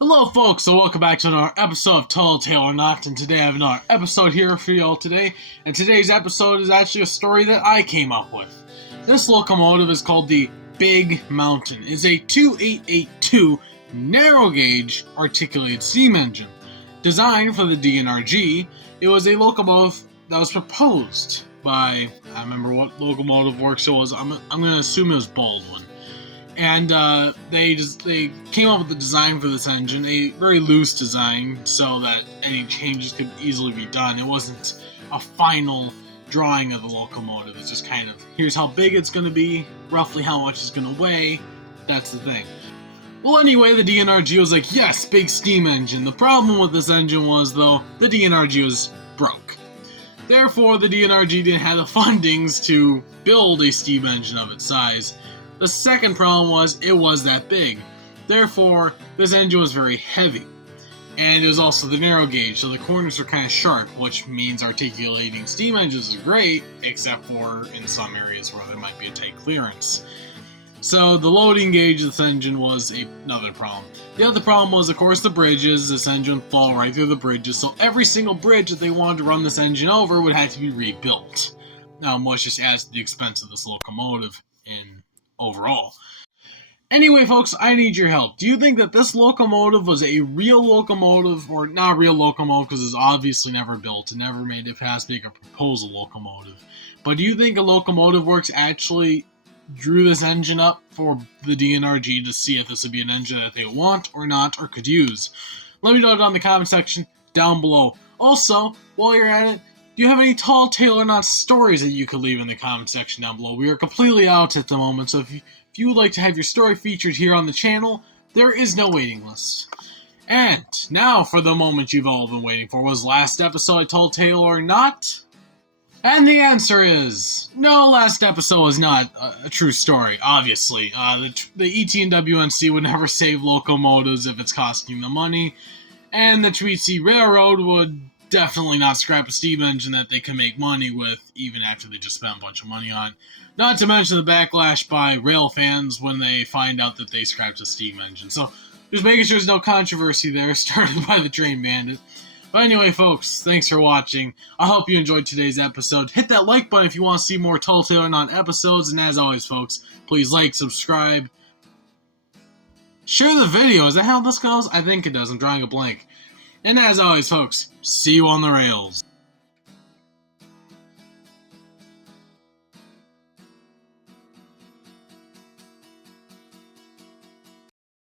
Hello folks, and welcome back to another episode of Tall Tale or Not, and today I have another episode here for y'all today, and today's episode is actually a story that I came up with. This locomotive is called the Big Mountain. It's a 2882 narrow gauge articulated steam engine. Designed for the D&RG, it was a locomotive that was proposed by, I remember what Locomotive Works it was, I'm going to assume it was Baldwin. And they came up with the design for this engine, a very loose design, so that any changes could easily be done. It wasn't a final drawing of the locomotive. It's just kind of, here's how big it's going to be, roughly how much it's going to weigh. That's the thing. Well, anyway, the D&RG was like, yes, big steam engine. The problem with this engine was, though, the D&RG was broke. Therefore, the D&RG didn't have the fundings to build a steam engine of its size. The second problem was, it was that big. Therefore, this engine was very heavy. And it was also the narrow gauge, so the corners were kind of sharp, which means articulating steam engines is great, except for in some areas where there might be a tight clearance. So the loading gauge of this engine was another problem. The other problem was, of course, the bridges. This engine would fall right through the bridges, so every single bridge that they wanted to run this engine over would have to be rebuilt. Which just adds to the expense of this locomotive in overall. Anyway, folks, I need your help. Do you think that this locomotive was a real locomotive, or not a real locomotive because it's obviously never built and never made it past being a proposal locomotive? But do you think a Locomotive Works actually drew this engine up for the D&RG to see if this would be an engine that they want or not, or could use? Let me know down in the comment section down below. Also, while you're at it, do you have any Tall Tale or Not stories that you could leave in the comment section down below? We are completely out at the moment, so if you would like to have your story featured here on the channel, there is no waiting list. And now for the moment you've all been waiting for. Was last episode a Tall Tale or Not? And the answer is, no, last episode was not a true story, obviously. The ET and WNC would never save locomotives if it's costing them money, and the Tweetsea Railroad would definitely not scrap a steam engine that they can make money with, even after they just spent a bunch of money on. Not to mention the backlash by rail fans when they find out that they scrapped a steam engine. So, just making sure there's no controversy there, started by the Train Bandit. But anyway, folks, thanks for watching. I hope you enjoyed today's episode. Hit that like button if you want to see more Tall Tale or Not episodes, and as always, folks, please like, subscribe, share the video. Is that how this goes? I think it does. I'm drawing a blank. And as always, folks, see you on the rails.